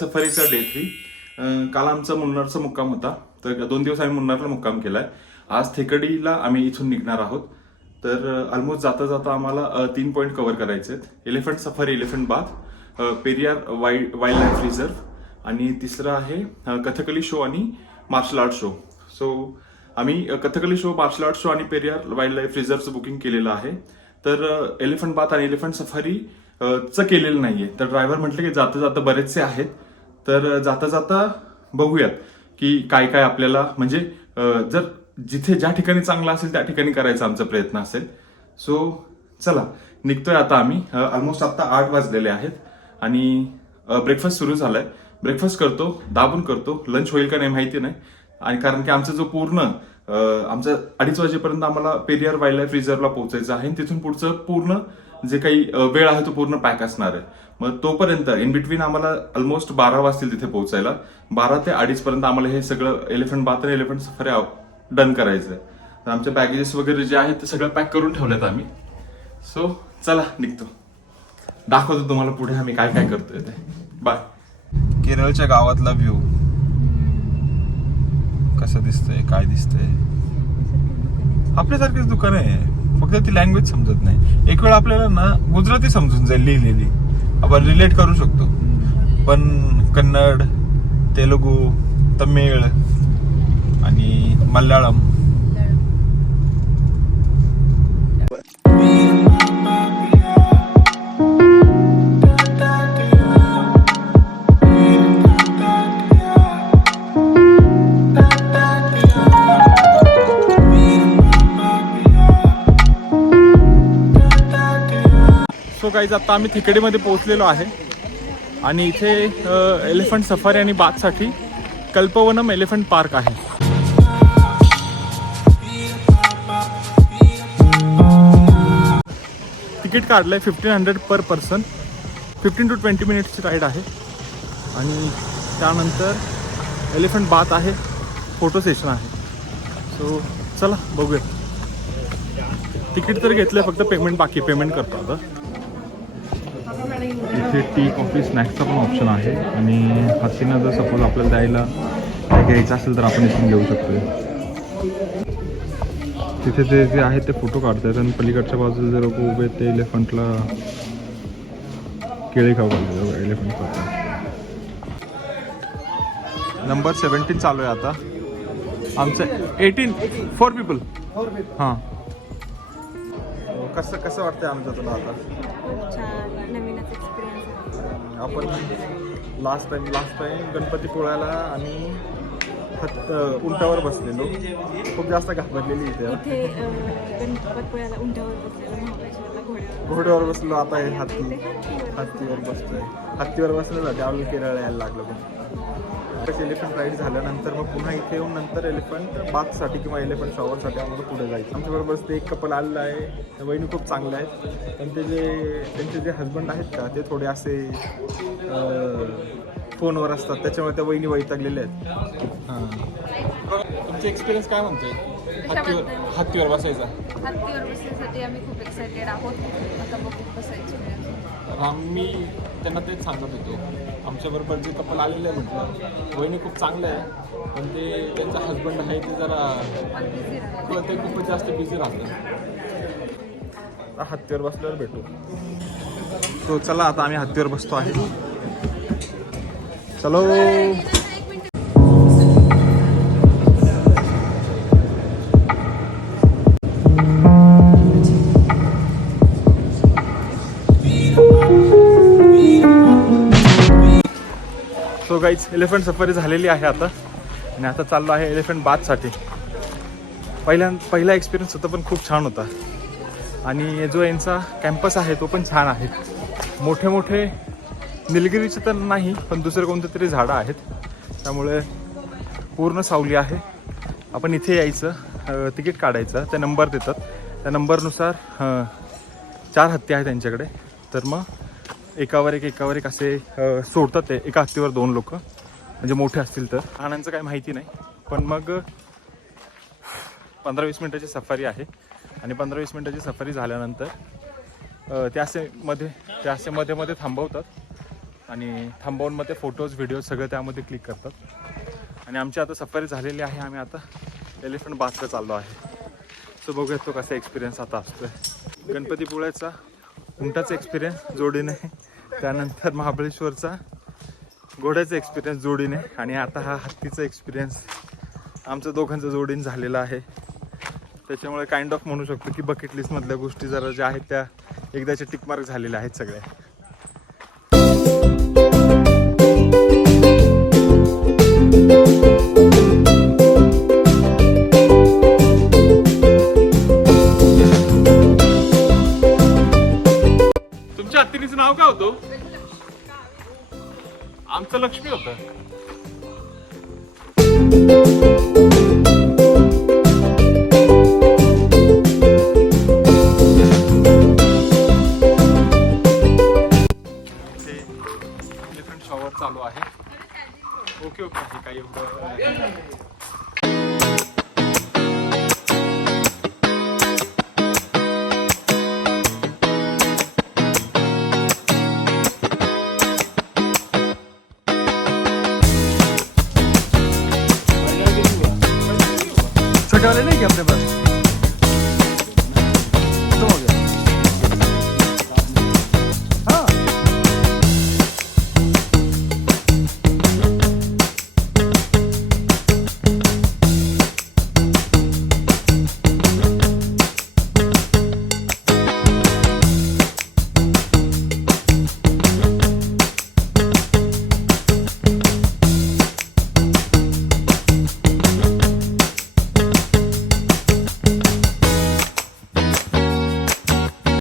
सफारीचा day 3. काल आमचा मुन्नारचा मुक्काम होता, तर 2 दिवस आम्ही मुन्नारला मुक्काम केलाय. आज थेकडीला आम्ही इथून निघणार आहोत. तर ऑलमोस्ट जाता जाता आम्हाला 3 पॉईंट कव्हर करायचे आहेत. Elephant safari, elephant bath, Periyar wildlife reserve आणि तिसरं आहे कथकली शो आणि मार्शल आर्ट शो. सो आम्ही Kathakali show, martial art show आणि पेरियार वाईल्ड लाईफ रिझर्वचं बुकिंग केलेलं आहे. तर एलिफंट बाथ आणि एलिफंट सफारी चं केलेलं नाहीये. तर ड्रायव्हर म्हटले की जाता जाता बरेचसे आहेत, तर जाता जाता बघूयात की काय काय आपल्याला म्हणजे जर जिथे ज्या ठिकाणी चांगलं असेल त्या ठिकाणी करायचा आमचा प्रयत्न असेल. सो चला निघतोय आता आम्ही. ऑलमोस्ट आता 8 वाजलेले आहेत आणि ब्रेकफास्ट सुरू झालाय. ब्रेकफास्ट करतो, दाबून करतो. लंच होईल का नाही माहिती नाही. आणि कारण की आमचा जो पूर्ण आमचं 2:30 वाजेपर्यंत आम्हाला पेरियार वाईल्ड लाईफ रिझर्वला पोहोचायचं आहे. तिथून पुढचं पूर्ण जे काही वेळ आहे तो पूर्ण पॅक असणार आहे. मग तोपर्यंत इन बिटवीन आम्हाला ऑलमोस्ट 12 वाजतील तिथे पोहोचायला. 12 ते 2:30 पर्यंत आम्हाला हे सगळं एलिफंट बाथ आणि एलिफंट सफारी डन करायचं आहे. तर आमचे बॅगेजेस वगैरे जे आहेत ते सगळं पॅक करून ठेवलेत आम्ही. सो चला निघतो, दाखवतो तुम्हाला पुढे आम्ही काय काय करतोय ते. बाय. केरळच्या गावातला व्ह्यू कसं दिसतंय, काय दिसतंय. आपल्यासारखीच दुकान आहे, फक्त ती लँग्वेज समजत नाही. एक वेळ आपल्याला ना गुजराती समजून जाईल लिहिलेली, आपण रिलेट करू शकतो. पण कन्नड, तेलुगू, तमिळ आणि मल्याळम गाईज आता आम्ही थिकडेमध्ये पोहोचलेलो आहे आणि इथे एलिफंट सफारी आणि बाथसाठी कल्पवनम एलिफंट पार्क आहे. तिकीट काढलंय 1500 पर पर्सन. 15 to 20 मिनिट्सची राईड आहे आणि त्यानंतर एलिफंट बाथ आहे, फोटो सेशन आहे. सो चला बघूया. तिकीट तर घेतलंय, फक्त पेमेंट बाकी. पेमेंट करतो आता. इथे टी, कॉफी, स्नॅक्सचा पण ऑप्शन आहे आणि हत्तींना जर सपोज आपल्याला द्यायला काय घ्यायचं असेल तर आपण इथून घेऊ शकतो. तिथे ते जे आहेत ते फोटो काढतात आणि पलीकडच्या बाजूला जे लोक उभे आहेत ते एलिफंटला केळी खाऊ घालतात. एलिफंट करतात. नंबर 17 चालू आहे आता आमचं. 18 4 पीपल. हां, कसं कसं वाटतंय आमचं तुला आता? आपण लास्ट टाइम गणपतीपुळ्याला आणि उंटावर बसलेलो. खूप जास्त घाबरलेली इथे. गणपतीपुळ्याला उंटावर बसलेलो, महाबळेश्वरला घोड्यावर बसलो. आता हे हत्तीवर बसतोय. हत्तीवर बसण्यासाठी आपल्याला केरळ यायला लागलं. पण एलिफंट राईड झाल्यानंतर मग पुन्हा इथे येऊन नंतर एलिफंट बाथसाठी किंवा एलिफंट शॉवरसाठी आम्हाला पुढे जायचं. आमच्याबरोबर ते एक कपल आलेलं आहे. वहिनी खूप चांगले आहेत, पण त्यांचे जे हजबंड आहेत का ते थोडे असे फोनवर असतात, त्याच्यामुळे त्या वहिनी वैतागलेल्या आहेत. हां, तुमचे एक्सपिरियन्स काय म्हणतोय हत्तीवर बसायचा? हत्तीवर बसण्यासाठी आम्ही खूप एक्सायटेड आहोत. आता बघू बसायचं. आम्ही त्यांना तेच सांगत होतो. आमच्याबरोबर जे कपल आलेलं आहे म्हटलं वहिनी खूप चांगलं आहे, पण ते त्यांचा हजबंड आहे ते जरा ते खूपच जास्त बिझी राहतात. हत्तीवर बसल्यावर भेटू. सो चला आता आम्ही हत्तीवर बसतो आहे. चलो. सो गाईज एलिफंट सफारी झालेली आहे आता आणि आता चाललो आहे एलिफंट बाथसाठी. पहिला एक्सपिरियन्स होता पण खूप छान होता. आणि जो यांचा कॅम्पस आहे तो पण छान आहे. मोठे मोठे निलगिरीचे तर नाही, पण दुसरे कोणते तरी झाडं आहेत, त्यामुळे पूर्ण सावली आहे. आपण इथे यायचं, तिकीट काढायचं, ते नंबर देतात. त्या नंबरनुसार 4 हत्ती आहेत त्यांच्याकडे. तर मग एकावर एक असे सोडतात. ते एका हत्तीवर 2 लोक, म्हणजे मोठे असतील तर. प्राण्यांचं काही माहिती नाही. पण मग 15-20 मिनिटाची सफारी आहे आणि 15-20 मिनिटाची सफारी झाल्यानंतर ते असे मध्ये थांबवतात आणि थांबवून मग ते फोटोज व्हिडिओ सगळं त्यामध्ये क्लिक करतात. आणि आमची आता सफारी झालेली आहे. आम्ही आता एलिफंट बाथला चाललो आहे. सो बघूयात तो कसा एक्सपिरियन्स आता असतोय. गणपतीपुळ्याचा उंटाचा एक्सपिरियन्स जोडीने, त्यानंतर महाबळेश्वरचा घोड्याचा एक्सपिरियन्स जोडीने, आणि आता हा हत्तीचा एक्सपिरियन्स आमच्या दोघांचा जोडीने झालेला आहे. त्याच्यामुळे काइंड ऑफ म्हणू शकतो की बकेट लिस्टमधल्या गोष्टी जरा ज्या आहेत त्या एकदाच्या टिकमार्क झालेल्या आहेत सगळ्या. तुमच्या हत्तीचं नाव काय होतं? आमचं लक्ष्मी होतं. एलिफंट शॉवर चालू आहे. ओके ओके आहे काही एवढं. छोटे वाले नहीं क्या अपने पास? तो हो गया. हाँ.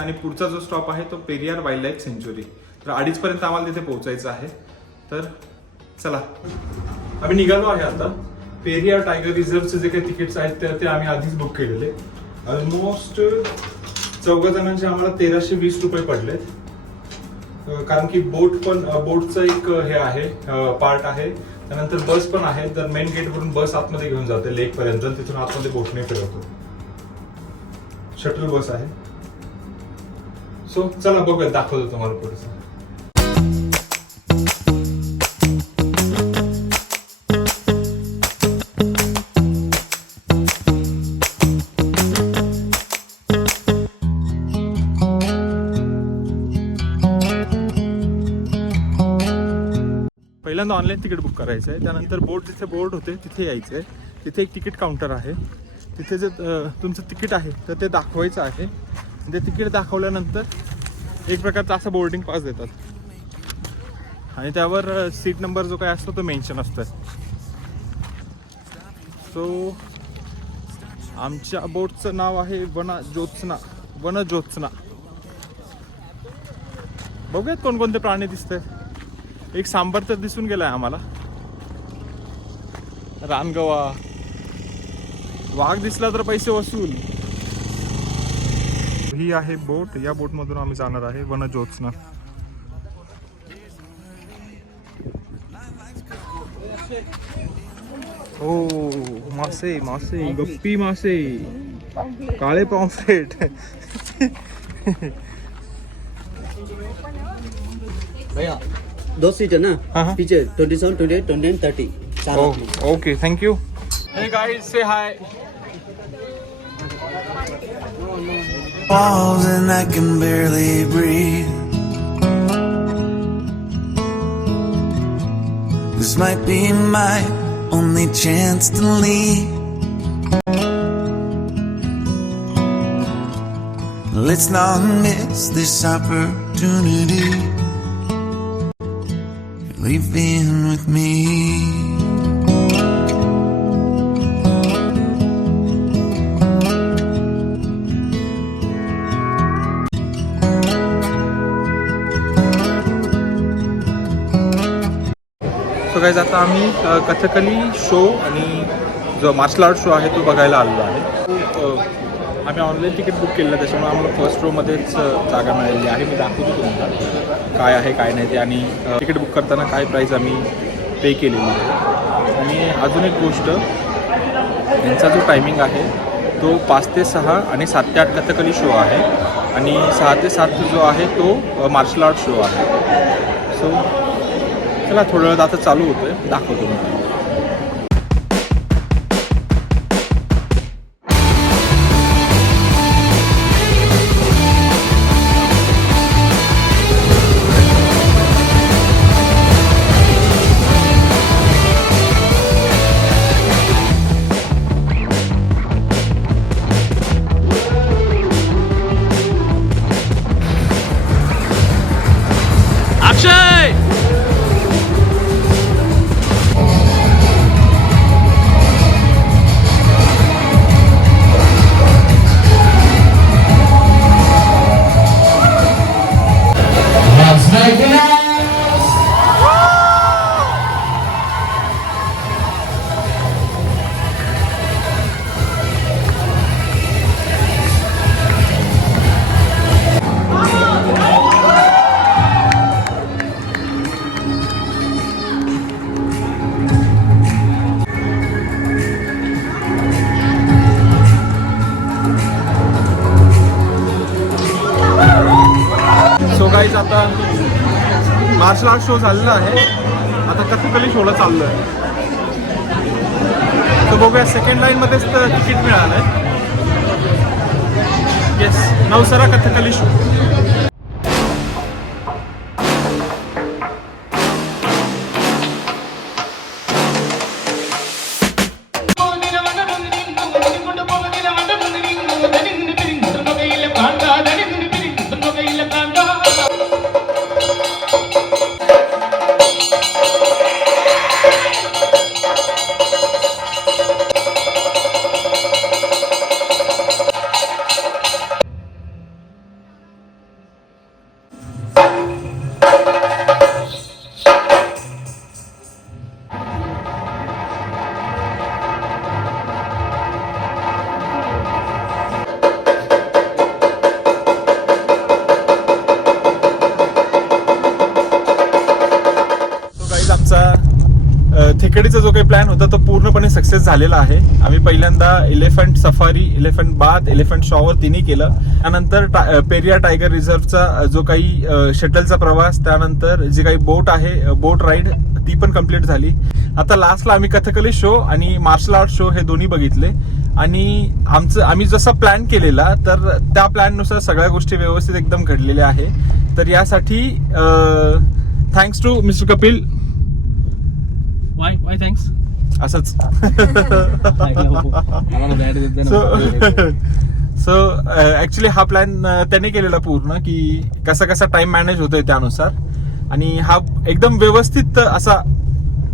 आणि पुढचा जो स्टॉप आहे तो पेरियार वाईल्ड लाईफ सेंच्युरी. तर 2:30 पर्यंत आम्हाला तिथे पोहोचायचं आहे. तर चला आम्ही निघालो आहे आता. पेरियार टायगर रिझर्वचे जे काही तिकीट्स आहेत ते आम्ही आधीच बुक केलेले. ऑलमोस्ट 4 जणांचे आम्हाला 1320 रुपये पडलेत. कारण की बोटचं एक हे आहे, पार्ट आहे. त्यानंतर बस पण आहे. तर मेन गेटवरून बस आतमध्ये घेऊन जाते लेक पर्यंत, तिथून आतमध्ये बोटने फिरवतो. शटल बस आहे. सो चला बघूया, दाखवतो तुम्हाला पुढचं. पहिल्यांदा ऑनलाईन तिकीट बुक करायचं आहे. त्यानंतर जिथे बोर्ड होते तिथे यायचं आहे. तिथे एक तिकीट काउंटर आहे. तिथे जे तुमचं तिकीट आहे तर ते दाखवायचं आहे. ते तिकीट दाखवल्यानंतर एक प्रकारचा असा बोर्डिंग पास देतात आणि त्यावर सीट नंबर जो काय असतो तो मेन्शन असतो. सो आमच्या बोटचं नाव आहे वनज्योत्सना. बघूयात कोणकोणते प्राणी दिसतात. एक सांबर तर दिसून गेलाय आम्हाला, रानगवा, वाघ दिसला तर पैसे वसूल. ही आहे बोट. या बोट मधून आम्ही जाणार आहे वनज्योत्सना. ओ मासे मासे, गप्पी मासे, काळे पॉम्फ्रेट. भैया 2 सीट है ना? हाँ. पीछे 27, 28, 29, 30 चार आदमी. Okay thank you. Hey guys say hi. Walls and I can barely breathe. This might be my only chance to leave. Let's not miss this opportunity. Leave in with me. So guys आता आम्ही Kathakali show आणि जो marshal art show आहे तो बघायला आलेलो आहे. आम्ही ऑनलाईन तिकीट बुक केलेलं, त्याच्यामुळे आम्हाला फर्स्ट रोमध्येच जागा मिळालेली आहे. मी दाखवतो तुम्हाला काय आहे काय नाही ते, आणि तिकीट बुक करताना काय प्राईस आम्ही पे केलेली आहे. आणि अजून एक गोष्ट, यांचा जो टायमिंग आहे तो 5 ते 6 आणि 7 ते 8 कथकली शो आहे, आणि 6 ते 7 जो आहे तो मार्शल आर्ट शो आहे. सो चला थोड्या वेळात आता चालू होतोय, दाखवतो मी. सो गाईज आता मार्शल आर्ट शो झालेला आहे, आता कथकली शोला चाललो आहे. तर बघूया सेकंड लाईन मध्येच तर तिकीट मिळालं आहे. येस, नवसरा कथकली शो. थेकडीचा जो काही प्लॅन होता तो पूर्णपणे सक्सेस झालेला आहे. आम्ही पहिल्यांदा elephant safari, elephant bath, elephant shower तिन्ही केलं. त्यानंतर पेरियार टायगर रिझर्वचा जो काही शटलचा प्रवास, त्यानंतर जी काही बोट आहे बोट राईड ती पण कम्प्लीट झाली. आता लास्टला आम्ही कथकली शो आणि मार्शल आर्ट शो हे दोन्ही बघितले. आणि आम्ही जसा प्लॅन केलेला तर त्या प्लॅननुसार सगळ्या गोष्टी व्यवस्थित एकदम घडलेल्या आहे. तर यासाठी thanks to mister Kapil. Why thanks? असंच. सो ऍक्च्युली हा प्लॅन त्याने केलेला पूर्ण की कसा कसा टाइम मॅनेज होतोय त्यानुसार, आणि हा एकदम व्यवस्थित असा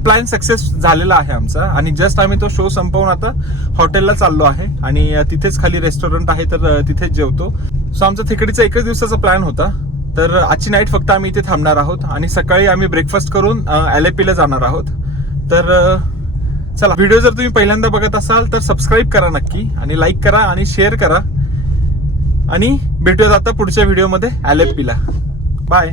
प्लॅन सक्सेस झालेला आहे आमचा. आणि जस्ट आम्ही तो शो संपवून आता हॉटेलला चाललो आहे आणि तिथेच खाली रेस्टॉरंट आहे तर तिथेच जेवतो. सो आमचा थिकडीचा एकच दिवसाचा प्लॅन होता. तर आजची नाईट फक्त आम्ही इथे थांबणार आहोत आणि सकाळी आम्ही ब्रेकफास्ट करून LAP ला जाणार आहोत. तर चला, व्हिडिओ जर तुम्ही पहिल्यांदा बघत असाल तर सबस्क्राईब करा नक्की, आणि लाईक करा आणि शेअर करा. आणि भेटूयात आता पुढच्या व्हिडिओमध्ये LAP ला. बाय.